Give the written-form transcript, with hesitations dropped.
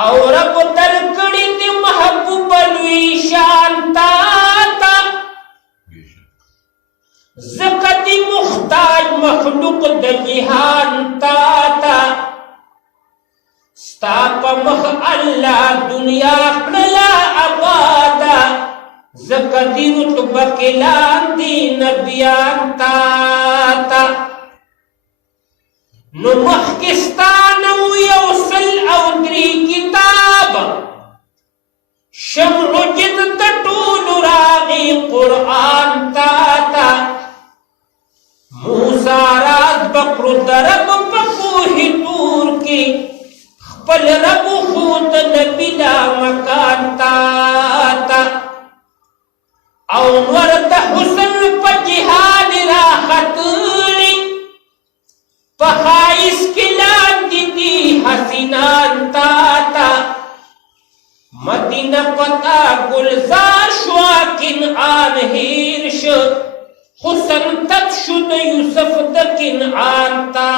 और रब दलकड़ी ती महबूब लुई शांता ता ज़कती मुख्ताज मखलूक द जिहान ता स्ताप मख अल्लाह दुनिया प्रला आबादा ज़कती रुतब किलान दी नबियान ता नु मखकिस्तान यौसल औद्री किताब शम्र जिद तटूल रागी कुरान ता मूसा राज बकरु दरब पकूही तूर की खपल रब खूत नबिला मकान ता और वर्द हुसन पजिहान राहतली पहाइस किलान दीदी हसीनान ता मदीना पता गुलजार शुआकिन आन हीरश हुसन तक शुद यूसुफ दकिन आन ता